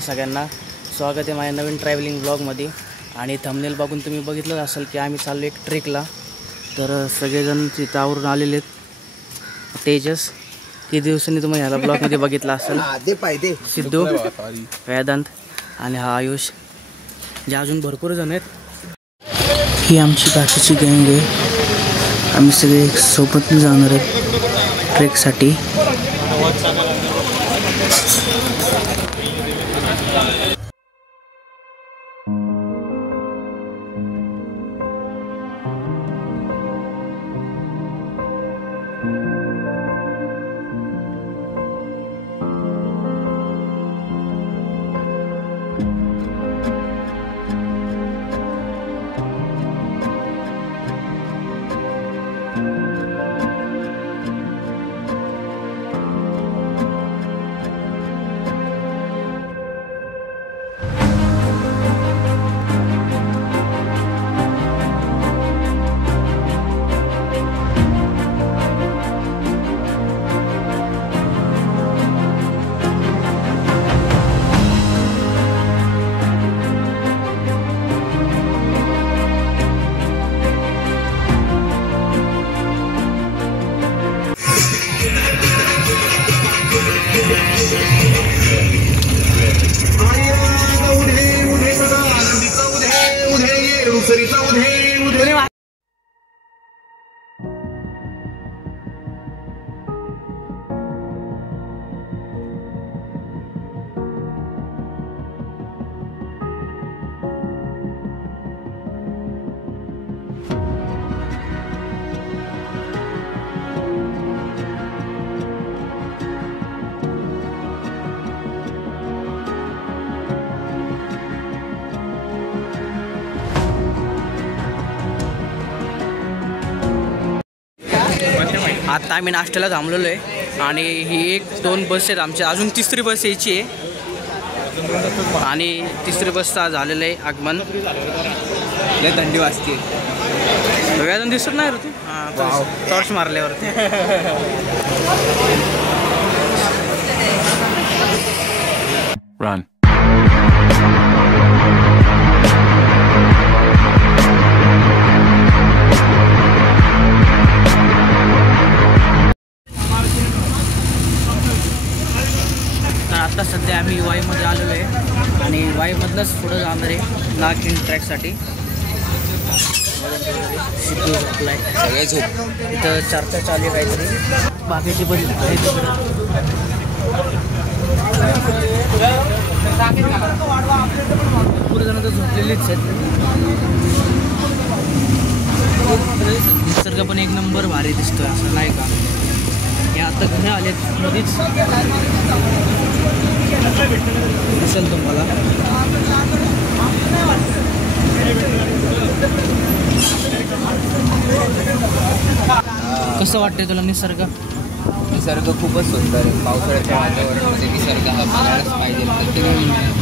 Morning सगळ्यांना. स्वागत आहे माझ्या नवीन ट्रॅव्हलिंग ब्लॉगमध्ये. आणि थंबनेल बघून तुम्ही बघितलं असेल की आम्ही चाललो एक ट्रेकला. तर सगळेजण तिथं आवरून आलेले आहेत. तेजस किती दिवसांनी तुम्ही ह्याला ब्लॉगमध्ये बघितला असेल. सिद्धू, वेदांत आणि हा आयुष, जे अजून भरपूर जण आहेत. ही आमची बाकीची गँग आहे. आम्ही सगळे सोबत जाणार आहेत ट्रेकसाठी. आता आम्ही नाश्त्याला थांबलेलो आहे आणि ही 1-2 बस आहेत आमच्या. अजून तिसरी बस यायची आहे आणि तिसरी बसचा झालेलं आहे आगमन. लय थंडी वाजते. वेदन दिसत नाही रे तू. हां, टॉर्च मारल्यावरती. Run. आता सध्या आम्ही वाईमध्ये आलेलो आहे आणि वाईमधनंच पुढं जाणार आहे नागखिंड ट्रॅकसाठी. सिद्धू झोपलाय, सगळे झोप. इथं चर्चा चालू आहे काहीतरी. बाकीची पण भरपूर जण तर झोपलेलीच आहेत. निसर्ग पण एक नंबर भारी दिसतोय, असं नाही का. हे आता घरी आलेत मध्येच दिसेल तुम्हाला. कसं वाटतंय तुला निसर्ग? निसर्ग खूपच सुंदर आहे. पावसाळ्याच्या वातावरणामध्ये निसर्ग हा बघायलाच पाहिजे.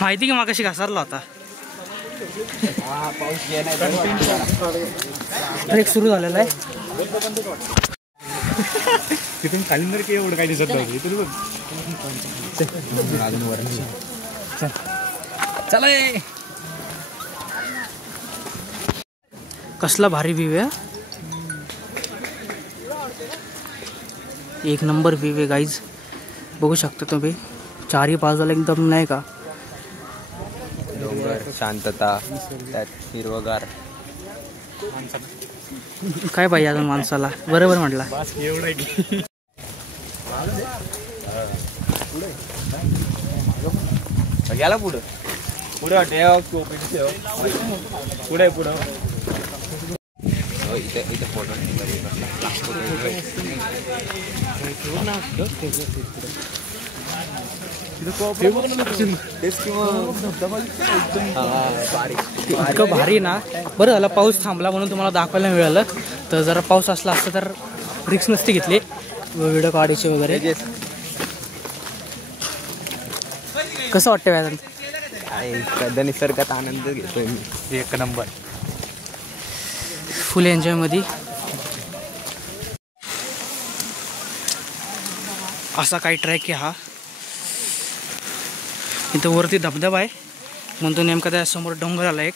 माहिती की मग कशी घसरला होता. ट्रेक सुरू झालेला आहे. तिथून खाली तर एवढं काही दिसत नाही. चला, कसला भारी व्ह्यू आहे. एक नंबर व्ह्यू आहे गाईज. बघू शकता तुम्ही चारही बाजूला एकदम नाही का डोंगर, शांतता, त्यात हिरवगार. काय पाहिजे अजून माणसाला. बरोबर म्हटला. गेला पुढं पुढं ठेव पुढे पुढं. इथे फोटो इतकं भारी ना. बरं झालं पाऊस थांबला म्हणून तुम्हाला दाखवायला मिळालं. तर जरा पाऊस असला असता तर रिक्स नसती घेतली व्हिडिओ काढायचे वगैरे. कसं वाटतं वेदांत? सध्या निसर्गात आनंद घेतोय मी. एक नंबर. फुल एन्जॉय मध्ये. असा काही ट्रॅक आहे हा. इथं वरती धबधबा आहे म्हणतो नेमका त्या समोर डोंगर आला एक.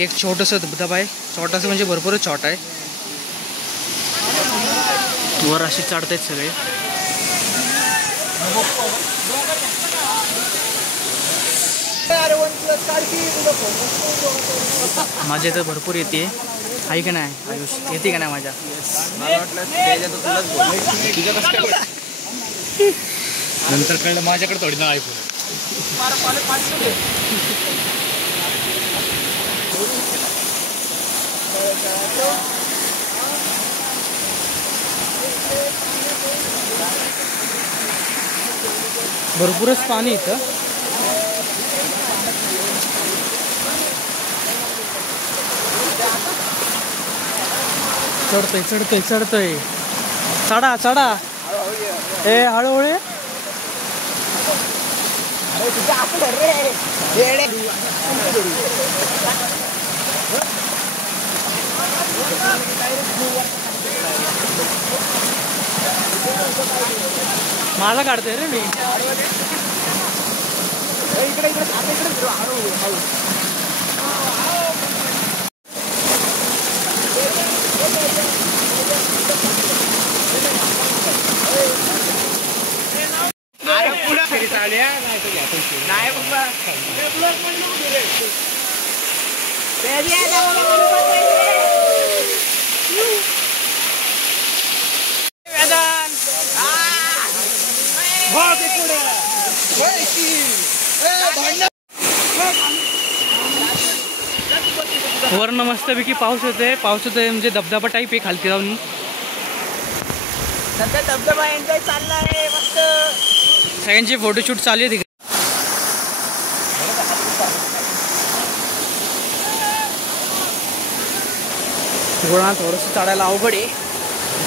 एक छोटंसं धबधबा आहे. छोटासा म्हणजे भरपूरच छोटा आहे. वर अशी चढतायत सगळे. माझ्या इथं भरपूर येते. आहे का नाही आयुष? येते का नाही माझ्या? नंतर कळलं माझ्याकडे थोडी ना ऐकून. भरपूरच पाणी इथं. चढतोय चढतोय चढतोय. चढा चढा. ए हळूहळू. मला काढतोय रे मी. वरनं मस्तपैकी पाऊस येतोय. पाऊस येतोय म्हणजे धबधबा टाईप आहे खालती जाऊन. सध्या धबधबा एन्जॉय चाललाय मस्त. सगळ्यांचे फोटोशूट चालू आहे. गोळा थोडंसं चढायला अवघड आहे.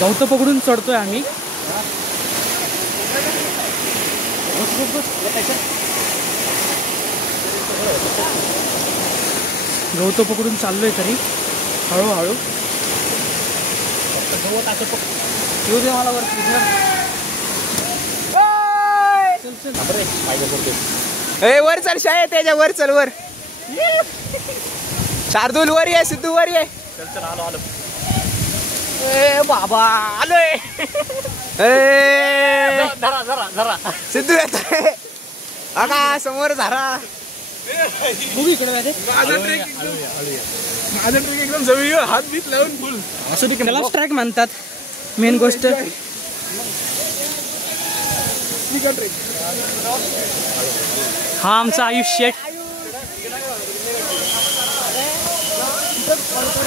गवतं पकडून चढतोय आम्ही. गवतं पकडून चाललोय तरी हळूहळू. येऊ दे मला वरती. वर चल शाळेत त्याच्या वर चल वर. शार्दूल वर ये. सिद्धू वर ये. चल आलो आलो. ए बाबा आलोय. जरा जरा जरा. सिद्धू येतोय. अगा समोर झारा. बघू इकडे माझा ट्रेक एकदम जवळ. हात बीत लावून फुल. असं ठीक. त्याला ट्रॅक म्हणतात. मेन गोष्ट हा आमचा आयुष्य.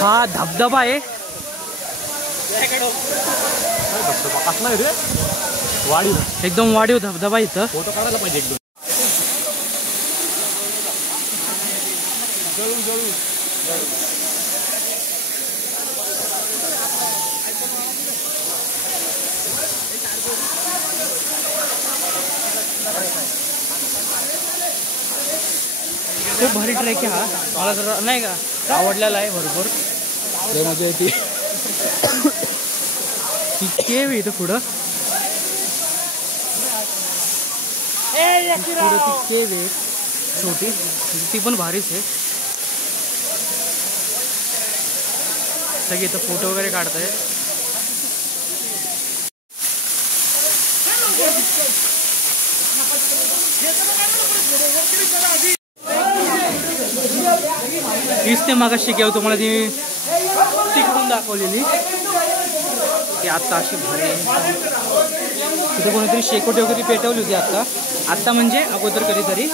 हा धबधबा आहे. वाढीव एकदम वाढीव धबधबा इथं. फोटो काढायला पाहिजे एकदम. खूप भारी ट्रॅक आहे हा. मला जरा नाही का आवडलेला आहे भरपूर. मजा येते. ती केव आहे इथं पुढं. पुढं ती केव आहे छोटी. ती पण भारीच आहे. सगळे इथं फोटो वगैरे काढताय. हीच ते मागाशी शिकव तुम्हाला ती तिकडून दाखवलेली. ती आत्ता अशी भारी. तिथे कोणीतरी शेकोटी वगैरे पेटवली होती आत्ता म्हणजे अगोदर कधीतरी.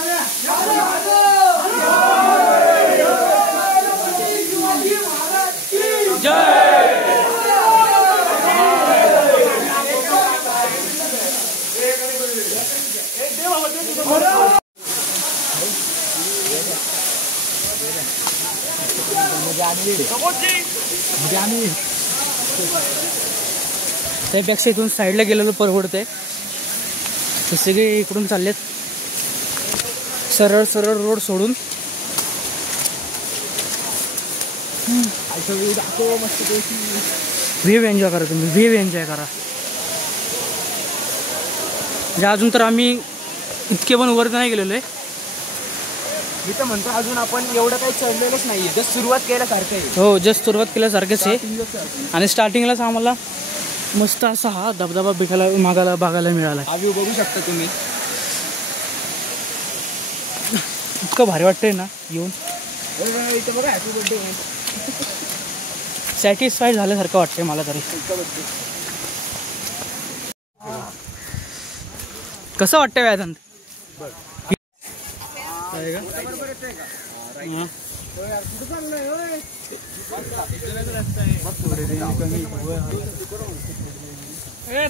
त्यापेक्षा इथून साईडला गेलेलं परवडतंय. ते सगळे इकडून चाललेत सरळ सरळ रोड सोडून. व्ह्यू एन्जॉय करा तुम्ही, व्ह्यू एन्जॉय करा. म्हणजे अजून तर आम्ही इतके पण वर नाही गेलेलो आहे. मी तर म्हणतो अजून आपण एवढं काही चढलेलंच नाहीये, जस्ट सुरुवात केल्यासारखं आहे. हो, जस्ट सुरुवात केल्यासारखेच आहे. आणि स्टार्टिंगलाच आम्हाला मस्त असा हा धबधबा बघायला मिळाला. हा व्ह्यू बघू शकता तुम्ही. इतकं भारी वाटतंय ना येऊन. इथं बघा हॅपी बर्थडे. सॅटिस्फाईड झाल्यासारखं वाटतंय मला तरी. कसं वाटतंय वेदांत?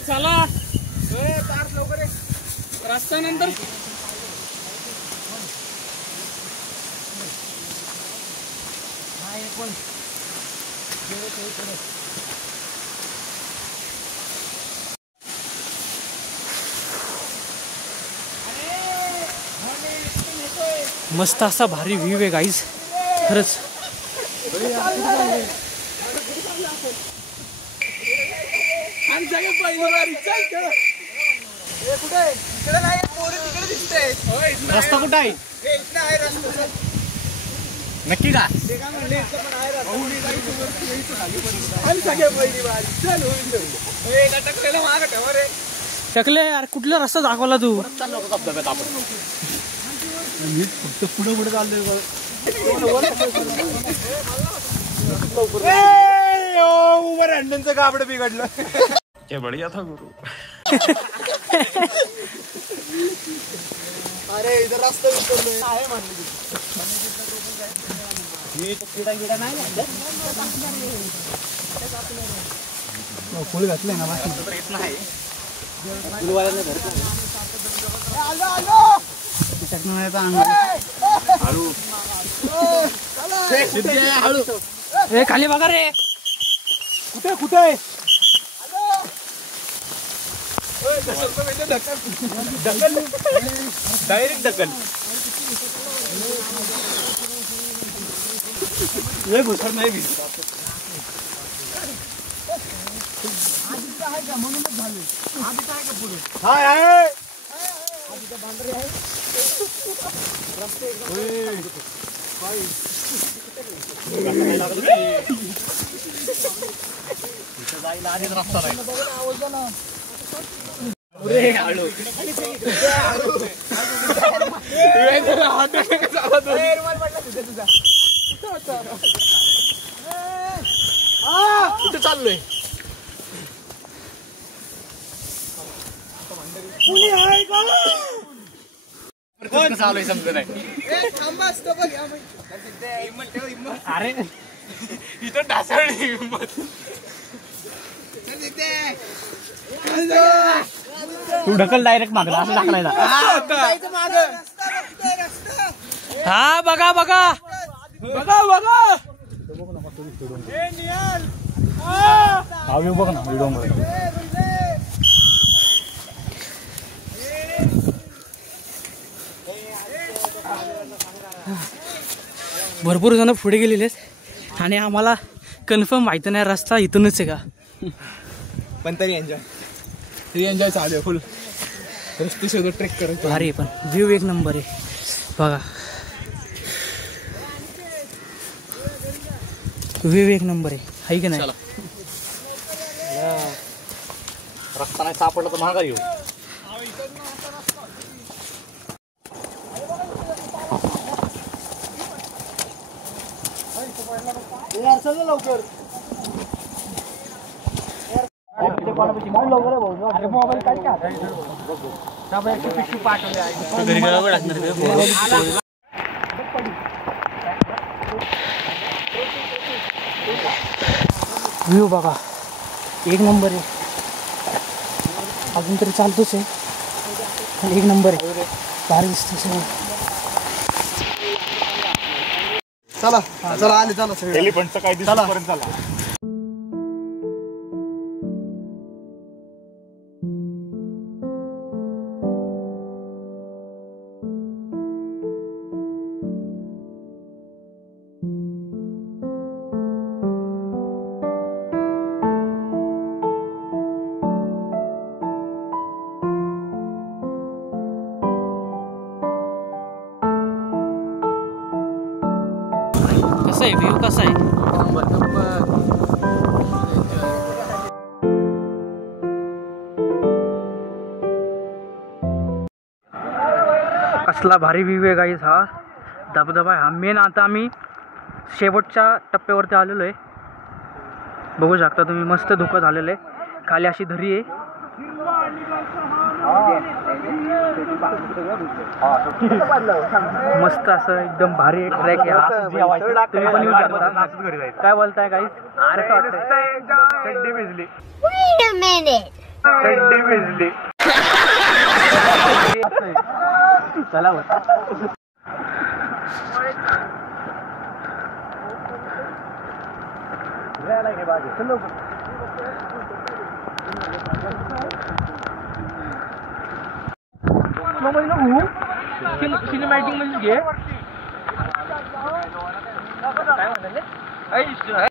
चला रस्ता नंतर मस्त असा भारी व्ह्यू आहे गाईज खरंच. रस्ता कुठं आहे नक्की का? टकले यार, कुठला रस्ता दाखवला तू? धबधब्यात आपण फक्त पुढे पुढे चाललोय. कापड बिघडलं. हे बढिया था गुरु. अरे इथं रस्ता विसरलोय आहे म्हणलं. फुल घातलंय ना बाकी ए खाली बघा रे. कुठे कुठे डायरेक्ट ढकल. घुसर नाही भी. हाय आहे रस्ता कुठे चाललोय? चालू आहे समजत नाही. अरे इथं ढासळली हिंमत. तू ढकल डायरेक्ट मागला असं टाकलायला. हा बघा बघा बघा बघा हा व्ह्यू बघ ना व्हिडिओ मध्ये. भरपूर जण पुढे गेलेले आहेत आणि आम्हाला कन्फर्म माहिती नाही रस्ता इथूनच आहे का. पण तरी एन्जॉय चालू आहे फुल. रस्ते शोधत ट्रेक करत भारी पण व्ह्यू एक नंबर आहे बघा. व्ह्यू एक नंबर आहे की नाही? रस्ता नाही सापडला तर महागा येऊ. लवकर मोबाईल काय व्ह्यू बघा एक नंबर आहे. अजून तरी चालतोच आहे पण एक नंबर आहे. भारी दिसतं सगळं. चला चला आले चला सगळे एलिफंटचं काय दिसपर्यंत चला. कसं आहे व्ह्यू कसा आहे? कसला भारी व्ह्यू आहे गाईज. हा धबधबा आहे हा मेन. आता आम्ही शेवटच्या टप्प्यावरती आलेलो आहे. बघू शकता तुम्ही मस्त धुकं झालेलं आहे. खाली अशी दरी आहे. मस्त असं एकदम भारी ट्रॅक आहे हा. तुम्ही पण येऊ शकता. काय बोलताय गाईज? कसं वाटतंय? चड्डी भिजली. Wait a minute. चड्डी भिजली. चला बघ. सिनेमॅटिक म्हणजे घे. आहे.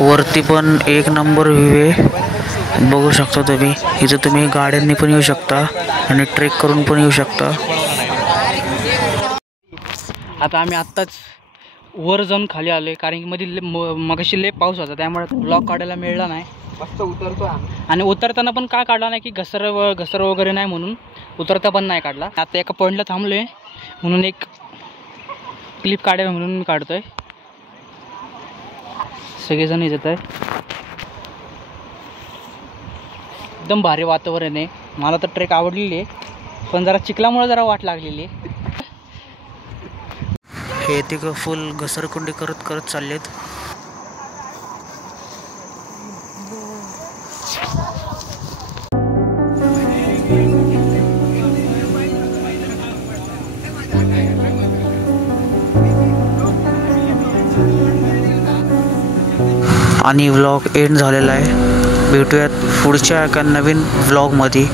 वरती पण एक नंबर व्ह्यू आहे. बघू शकता तुम्ही. इथं तुम्ही गाड्यांनी पण येऊ शकता आणि ट्रेक करून पण येऊ शकता. आता आम्ही आत्ताच वर जाऊन खाली आलोय कारण की मध्ये मगाशी लय पाऊस होता त्यामुळे ब्लॉग काढायला मिळाला नाही. मस्त उतरतो आम्ही. आणि उतरताना पण का काढला नाही की घसर वगैरे नाही म्हणून उतरता पण नाही काढला. आता एका पॉईंटला थांबलोय म्हणून एक क्लिप काढावी म्हणून मी काढतोय. सगळेजण येत आहे. एकदम भारी वातावरण आहे. मला तर ट्रेक आवडलेली आहे पण जरा चिखलामुळे जरा वाट लागलेली आहे. हे तिघं फुल घसरकुंडी करत करत चाललेत. आणि व्लॉग एंड झालेला आहे. भेटूयात पुढच्या एका नवीन व्लॉगमध्ये.